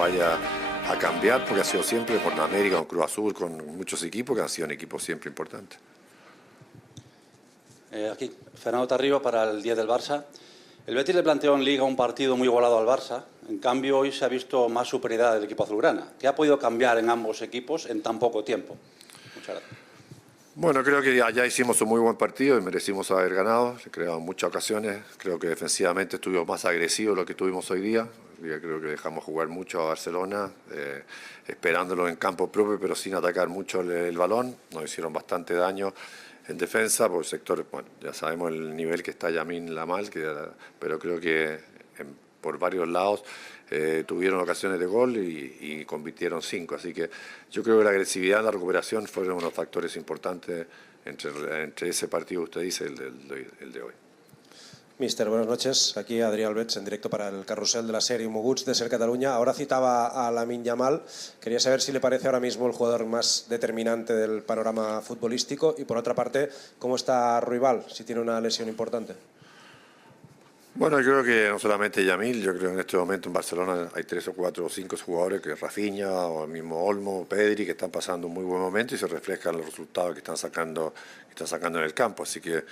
vaya a cambiar, porque ha sido siempre con América, con Cruz Azul, con muchos equipos que han sido un equipo siempre importante. Aquí, Fernando Tarriba para el 10 del Barça. El Betis le planteó en Liga un partido muy igualado al Barça. En cambio, hoy se ha visto más superioridad del equipo azulgrana. ¿Qué ha podido cambiar en ambos equipos en tan poco tiempo? Muchas gracias. Bueno, creo que ya hicimos un muy buen partido y merecimos haber ganado. Se crearon muchas ocasiones. Creo que defensivamente estuvimos más agresivos de lo que tuvimos hoy día. Creo que dejamos jugar mucho a Barcelona, esperándolo en campo propio, pero sin atacar mucho el balón. Nos hicieron bastante daño en defensa, por el sector, bueno, ya sabemos el nivel que está Lamine Yamal, pero creo que por varios lados tuvieron ocasiones de gol y convirtieron 5. Así que yo creo que la agresividad, la recuperación fueron unos factores importantes entre ese partido que usted dice, el de hoy. Mister, buenas noches. Aquí Adrià Albets, en directo para el carrusel de la serie Moguts de Ser Cataluña. Ahora citaba a Lamine Yamal. Quería saber si le parece ahora mismo el jugador más determinante del panorama futbolístico y, por otra parte, cómo está Ruibal, si tiene una lesión importante. Bueno, yo creo que no solamente Yamil, yo creo que en este momento en Barcelona hay 3 o 4 o 5 jugadores, que Rafinha o el mismo Olmo, Pedri, que están pasando un muy buen momento y se reflejan los resultados que están sacando en el campo. Así que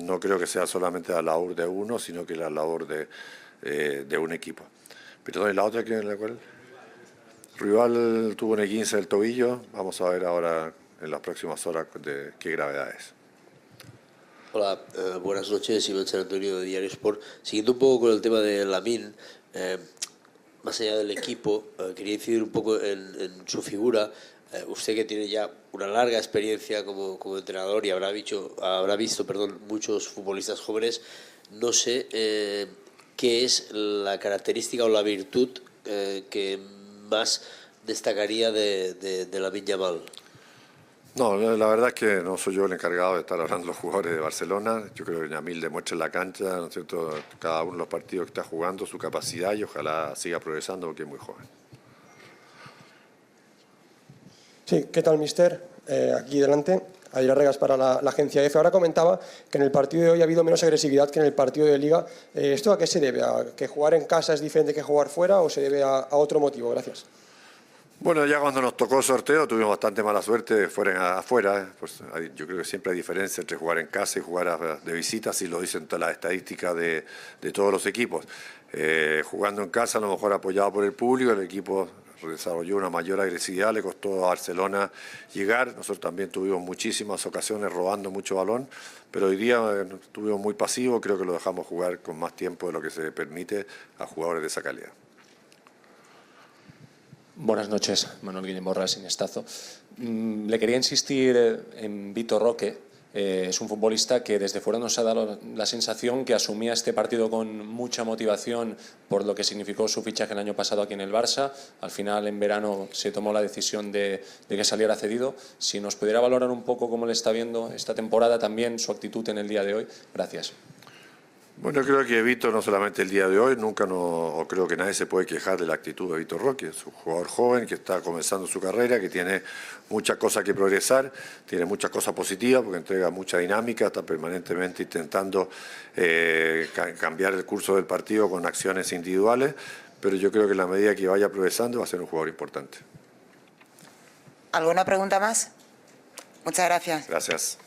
no creo que sea solamente la labor de uno, sino que la labor de un equipo. Pero la otra, ¿la cual? Ruibal tuvo un 15 del tobillo. Vamos a ver ahora en las próximas horas de qué gravedad es. Hola, buenas noches, Iván San Antonio de Diario Sport. Siguiendo un poco con el tema de Lamine, más allá del equipo, quería incidir un poco en su figura. Usted, que tiene ya una larga experiencia como entrenador y habrá visto muchos futbolistas jóvenes, no sé qué es la característica o la virtud que más destacaría de Lamine Yamal. No, la verdad es que no soy yo el encargado de estar hablando de los jugadores de Barcelona. Yo creo que Yamil demuestra en la cancha, ¿no es cierto?, cada uno de los partidos que está jugando, su capacidad, y ojalá siga progresando porque es muy joven. Sí, ¿qué tal, mister? Aquí delante, Adrià Regas para la agencia EFE. Ahora comentaba que en el partido de hoy ha habido menos agresividad que en el partido de Liga. ¿Esto a qué se debe? ¿A que jugar en casa es diferente que jugar fuera o se debe a otro motivo? Gracias. Bueno, ya cuando nos tocó el sorteo tuvimos bastante mala suerte afuera. Pues yo creo que siempre hay diferencia entre jugar en casa y jugar de visita, así lo dicen todas las estadísticas de todos los equipos. Jugando en casa, a lo mejor apoyado por el público, el equipo desarrolló una mayor agresividad, le costó a Barcelona llegar. Nosotros también tuvimos muchísimas ocasiones robando mucho balón, pero hoy día estuvimos muy pasivos, creo que lo dejamos jugar con más tiempo de lo que se permite a jugadores de esa calidad. Buenas noches, Manuel Guillem Borras, Sinestazo. Le quería insistir en Vitor Roque. Es un futbolista que desde fuera nos ha dado la sensación que asumía este partido con mucha motivación por lo que significó su fichaje el año pasado aquí en el Barça. Al final, en verano, se tomó la decisión de que saliera cedido. Si nos pudiera valorar un poco cómo le está viendo esta temporada, también su actitud en el día de hoy. Gracias. Bueno, creo que Vitor, no solamente el día de hoy, creo que nadie se puede quejar de la actitud de Vitor Roque. Es un jugador joven que está comenzando su carrera, que tiene muchas cosas que progresar, tiene muchas cosas positivas porque entrega mucha dinámica, está permanentemente intentando cambiar el curso del partido con acciones individuales, pero yo creo que en la medida que vaya progresando va a ser un jugador importante. ¿Alguna pregunta más? Muchas gracias. Gracias.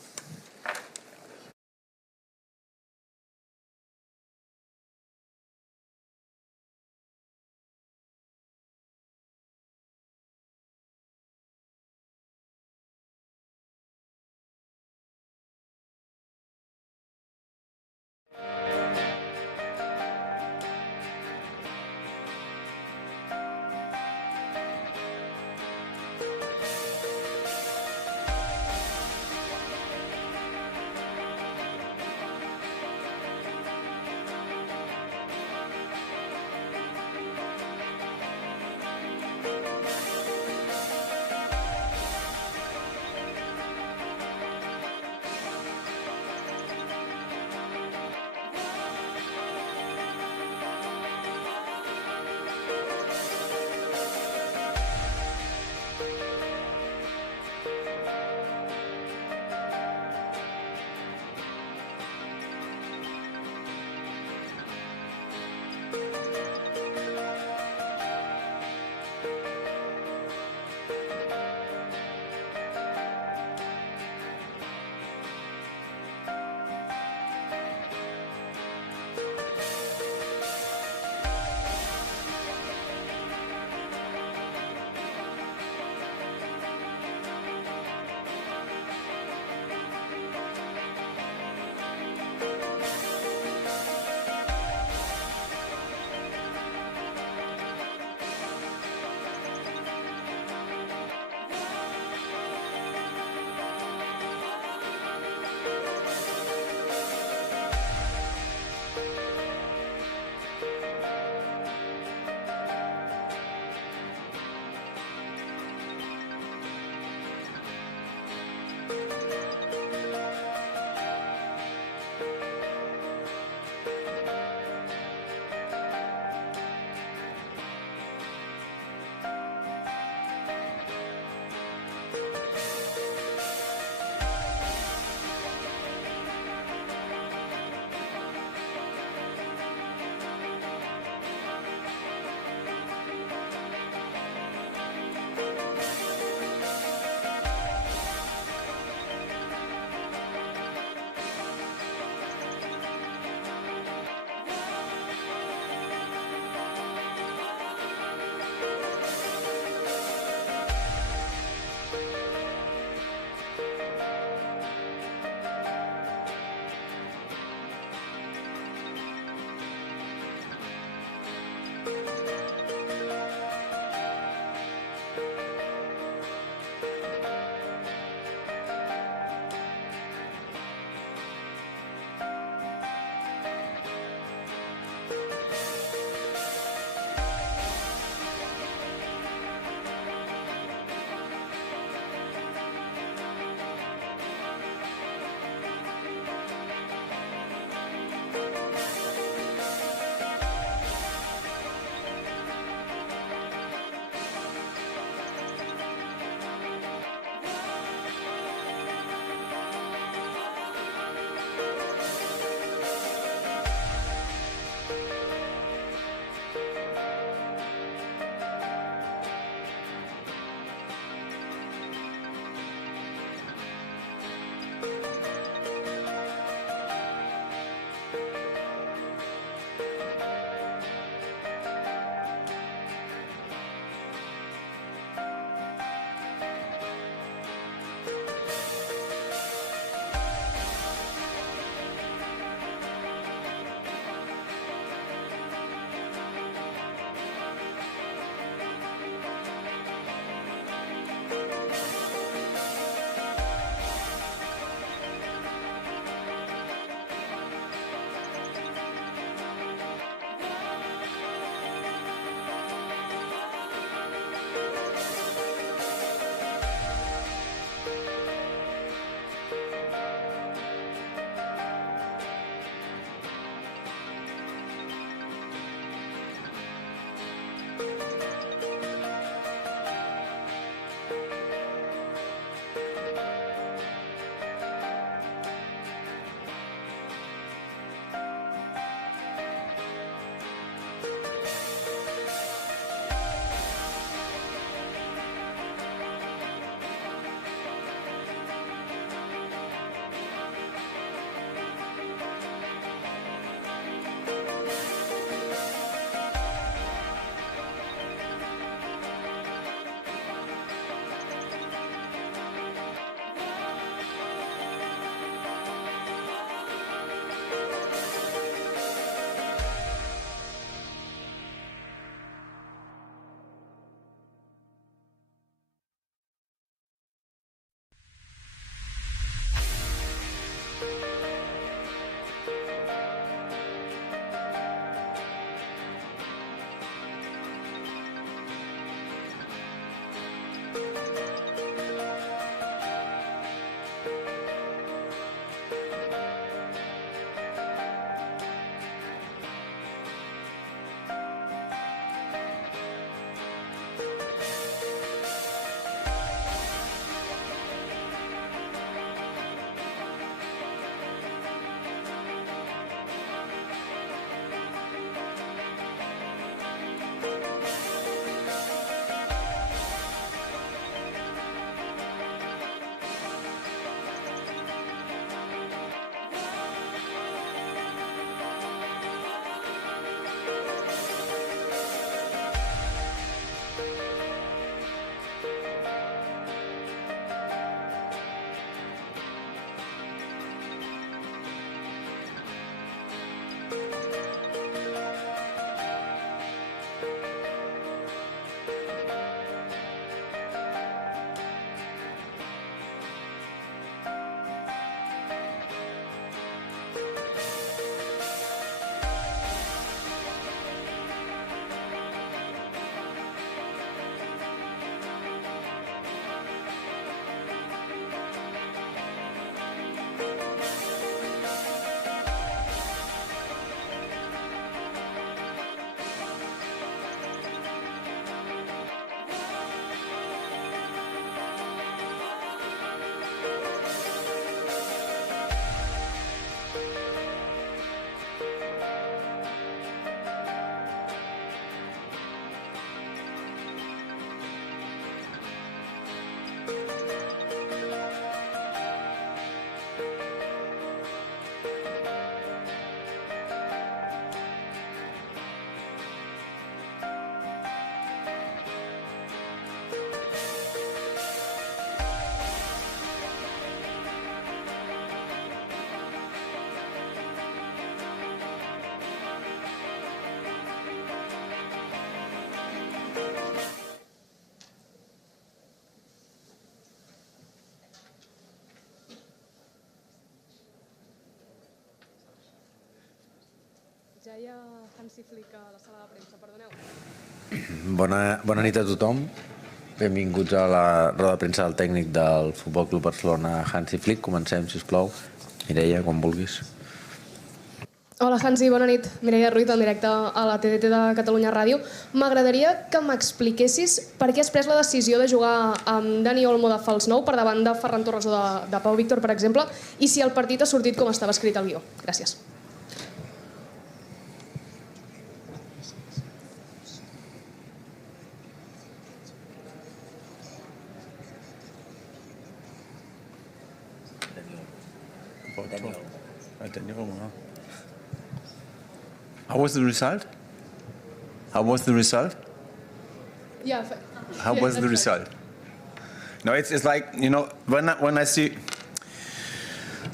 Ja hi ha Hansi Flick a la sala de premsa, perdoneu. Bona nit a tothom. Benvinguts a la roda de premsa del tècnic del Futbol Club Barcelona, Hansi Flick. Comencem, si us plau. Mireia, quan vulguis. Hola Hansi, bona nit. Mireia Ruiz, en directe a la TDT de Catalunya Ràdio. M'agradaria que m'expliquessis per què has pres la decisió de jugar amb Dani Olmo de fals 9 per davant de Ferran Torres o de Pau Víctor, per exemple, i si el partit ha sortit com estava escrit al guió. Gràcies. How was the result? How was the result? Yeah, How was the result? No, it's like, you know, when I see,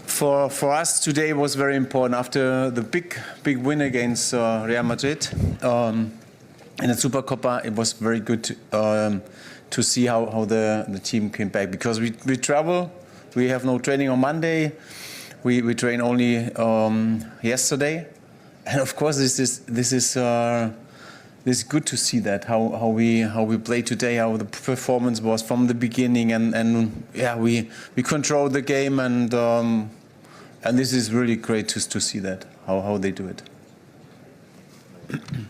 for us today was very important after the big win against Real Madrid in the Supercopa. It was very good to see how the team came back, because we travel, we have no training on Monday, we train only yesterday. And of course, this is good to see that how we play today, how the performance was from the beginning, and yeah, we control the game, and this is really great to see that how they do it.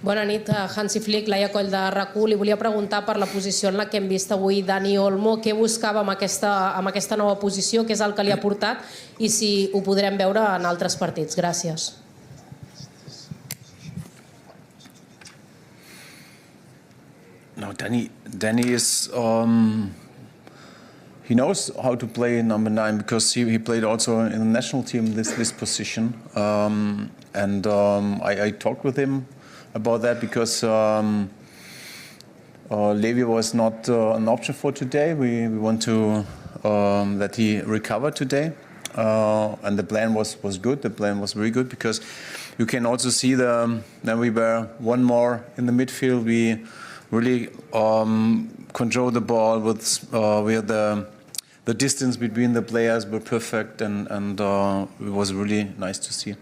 Bona nit, Hansi Flick, Laia Coll de RAC1. Li volia preguntar per la posició en la que hem vist avui Dani Olmo, què buscava amb aquesta nova posició, què és el que li ha portat i si ho podrem veure en altres partits. Gràcies. No, Danny is he knows how to play number 9, because he played also in the national team this position, and I talked with him about that, because Levy was not an option for today. We want to that he recovered today, and the plan was good. The plan was very good, because you can also see then we were one more in the midfield. We really control the ball with the distance between the players were perfect, and it was really nice to see.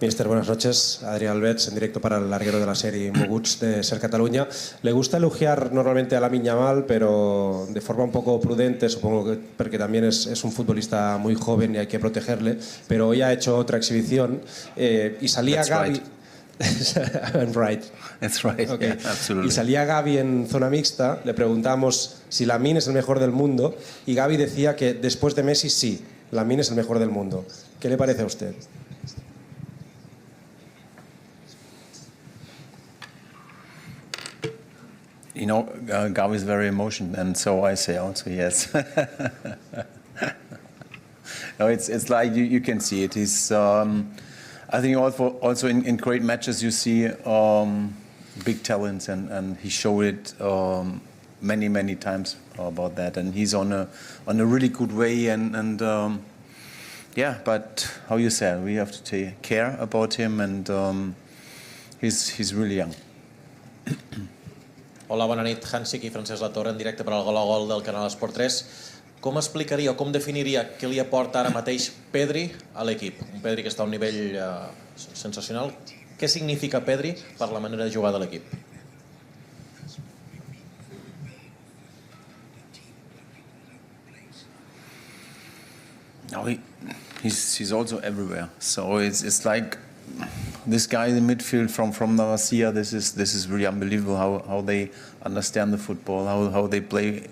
Mister, buenas noches. Adrián Albets, en directo para el larguero de la serie Moguts de Ser Cataluña. Le gusta elogiar normalmente a Lamine Yamal, pero de forma un poco prudente, supongo que porque también es un futbolista muy joven y hay que protegerle. Pero hoy ha hecho otra exhibición y salía That's Gavi. Right. Right. That's right. Okay. Yeah, absolutely. Y salía Gavi en zona mixta, le preguntamos si Lamine es el mejor del mundo y Gavi decía que después de Messi sí, Lamine es el mejor del mundo. ¿Qué le parece a usted? You know, Gavi is very emotional, and so I say also yes. No, it's like you can see it. He's I think also in great matches you see big talents, and he showed it many times about that, and he's on a really good way, and yeah, but how you said, we have to take care about him, and he's really young. Hola, bona nit. Hansi, aquí Francesc Latorre, en directe per al Gol a Gol del canal Esport 3. Com explicaria o com definiria què li aporta ara mateix Pedri a l'equip? Un Pedri que està a un nivell sensacional. Què significa Pedri per la manera de jugar de l'equip? No, he's also everywhere. So it's like this guy in the midfield from Navasia. This is really unbelievable how they understand the football, how they play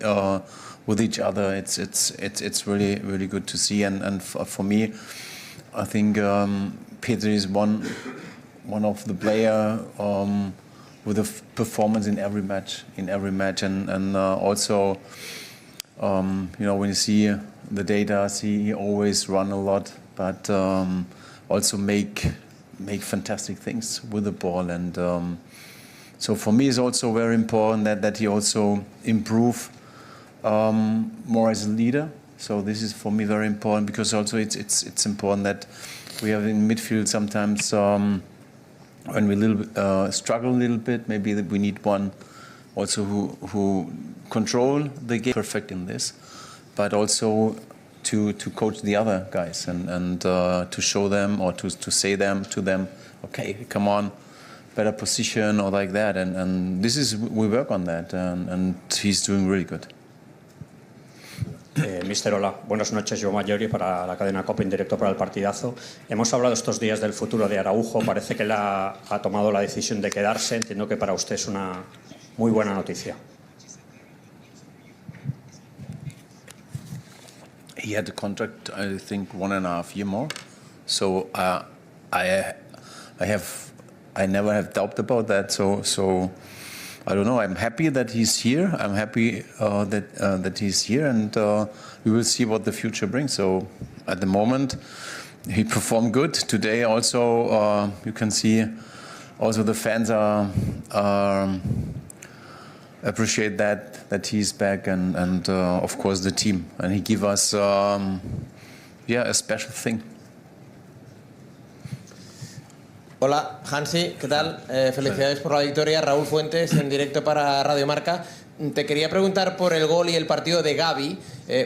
with each other. It's really good to see. And for me, I think Pedri is one of the player with a performance in every match, and also you know, when you see the data, he always run a lot, but also make fantastic things with the ball, and so for me it's also very important that he also improve more as a leader. So this is for me very important, because also it's important that we have in midfield sometimes when we struggle a little bit, maybe that we need one also who control the game, perfect in this, but also to coach the other guys and to show them or to say to them, okay, come on, better position or like that. And this is, we work on that, and he's doing really good. Mister, hola. Buenas noches, Joe Mayori para la cadena COPE en directo para el partidazo. Hemos hablado estos días del futuro de Araujo. Parece que él ha tomado la decisión de quedarse. Entiendo que para usted es una muy buena noticia. He had a contract, I think, 1.5 years more. So I never have doubt about that. So I don't know. I'm happy that he's here. I'm happy that he's here, and we will see what the future brings. So at the moment, he performed good today. Also, you can see, also the fans are appreciate that he's back, and of course the team, and he give us a special thing. Hola, Hansi, ¿qué tal? Felicidades por la victoria. Raúl Fuentes, en directo para Radio Marca. Te quería preguntar por el gol y el partido de Gavi.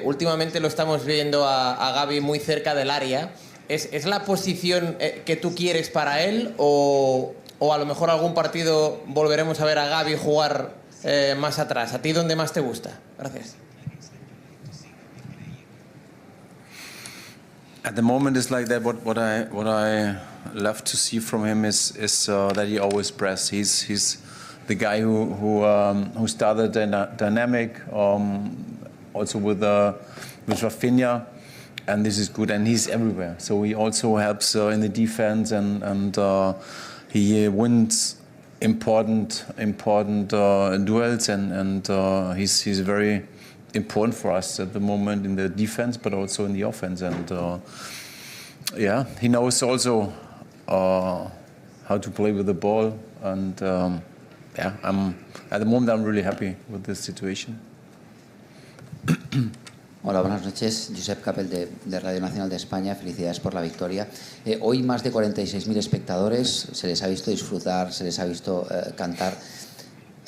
Últimamente lo estamos viendo a Gavi muy cerca del área. ¿Es la posición que tú quieres para él o a lo mejor algún partido volveremos a ver a Gavi jugar más atrás? ¿A ti dónde más te gusta? Gracias. At the moment, it's like that. What I love to see from him is that he always press. He's the guy who started the dynamic, also with Rafinha, and this is good. And he's everywhere. So he also helps in the defense, and he wins important duels, and he's very important for us at the moment in the defense, but also in the offense. And he knows also how to play with the ball. And at the moment I'm really happy with this situation. Hola, buenas noches. Josep Capel de Radio Nacional de España. Felicidades por la victoria. Hoy más de 46.000 espectadores, se les ha visto disfrutar, se les ha visto cantar.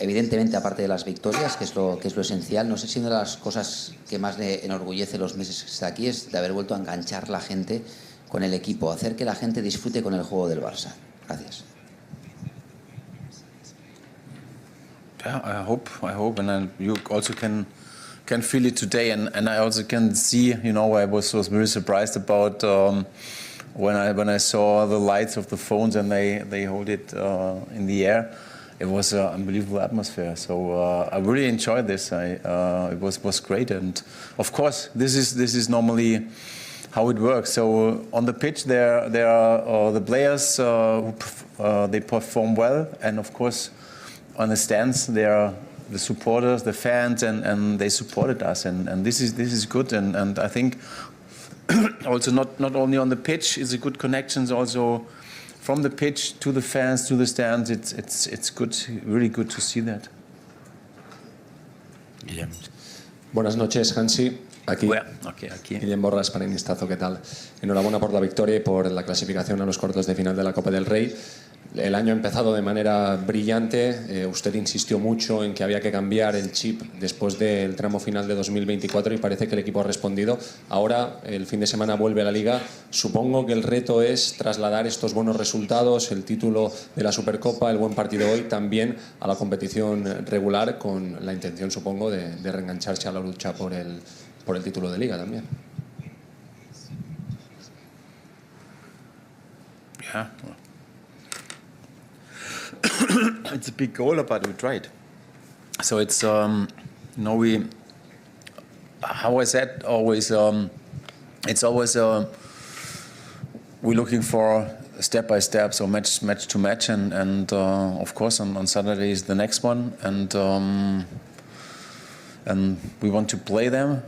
Evidentemente, aparte de las victorias, que es lo esencial, no sé si una de las cosas que más le enorgullece los meses que está aquí es de haber vuelto a enganchar la gente con el equipo, hacer que la gente disfrute con el juego del Barça. Gracias. Yeah, I hope, and you also can feel it today, and I also can see, I was very surprised about when I saw the lights of the phones and they hold it in the air. It was an unbelievable atmosphere. So I really enjoyed this. It was great, and of course this is normally how it works. So on the pitch there are the players who they perform well, and of course on the stands there are the supporters, the fans, and they supported us, and this is good, and I think also not only on the pitch is a good connections, also from the pitch to the fans to the stands. It's good, really good to see that. Guillem. Buenas noches, Hansi. Aquí. Guillem Borras para Inistazo, ¿qué tal? Enhorabuena por la victoria y por la clasificación a los cuartos de final de la Copa del Rey. El año ha empezado de manera brillante. Usted insistió mucho en que había que cambiar el chip después del tramo final de 2024 y parece que el equipo ha respondido. Ahora, el fin de semana vuelve a la Liga. Supongo que el reto es trasladar estos buenos resultados, el título de la Supercopa, el buen partido hoy, también a la competición regular, con la intención, supongo, de reengancharse a la lucha por el título de Liga también. Yeah. It's a big goal, but we tried. So it's how I said always, it's always we're looking for step by step, so match to match, and of course on Saturday is the next one, and we want to play them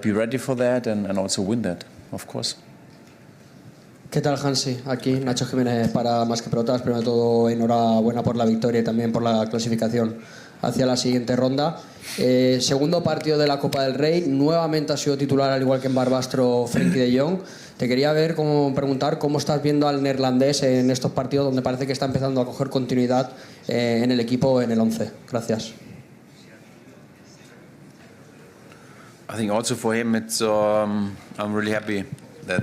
be ready for that, and also win that, of course. ¿Qué tal, Hansi? Aquí Nacho Jiménez para Más que Pelotas. Primero de todo, enhorabuena por la victoria y también por la clasificación hacia la siguiente ronda. Segundo partido de la Copa del Rey. Nuevamente ha sido titular, al igual que en Barbastro, Frenkie de Jong. Te quería preguntar cómo estás viendo al neerlandés en estos partidos donde parece que está empezando a coger continuidad en el equipo, en el 11. Gracias. I think also for him, it's I'm really happy that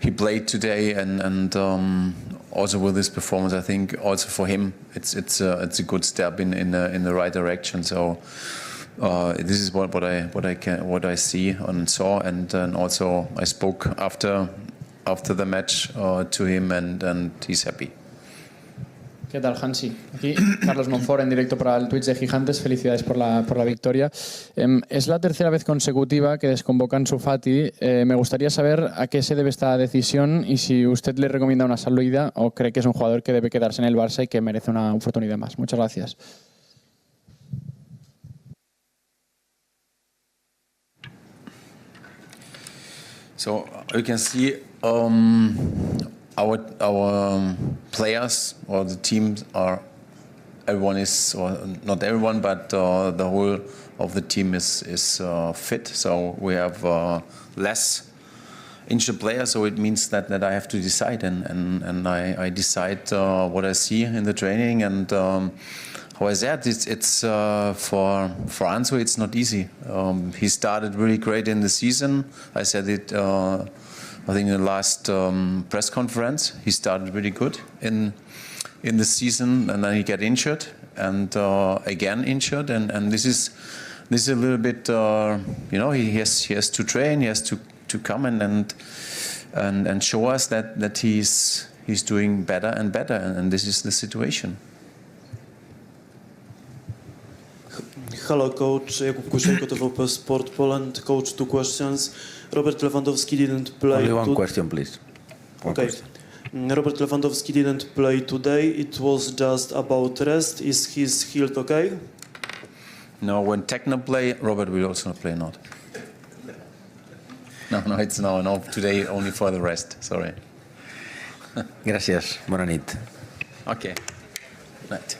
he played today, and also with this performance, I think also for him, it's a good step in the right direction. So this is what I see and saw, and also I spoke after the match to him, and he's happy. ¿Qué tal, Hansi? Aquí Carlos Monfort en directo para el Twitch de Gigantes. Felicidades por la victoria. Es la tercera vez consecutiva que desconvocan Ansu Fati. Me gustaría saber a qué se debe esta decisión y si usted le recomienda una salida o cree que es un jugador que debe quedarse en el Barça y que merece una oportunidad más. Muchas gracias. So you can see our players or the teams are, everyone is, or not everyone, but the whole of the team is fit. So we have less injured players, so it means that I have to decide, and I decide what I see in the training, and how I said, it's for Ansu, it's not easy. He started really great in the season. I said it, I think in the last press conference, he started really good in the season, and then he got injured, and again injured, and this is a little bit, he has to train, he has to come and show us that he's doing better and better, and this is the situation. Hello, Coach. Jakub Kusienko, TVP Sport Poland. Coach, 2 questions. Robert Lewandowski didn't play. Only one question, please. Robert Lewandowski didn't play today. It was just about rest. Is his health okay? No, when Tekno play, Robert will also not play. Not. No, it's no. Today only for the rest. Sorry. Gràcies. Bona nit. Okay. Night.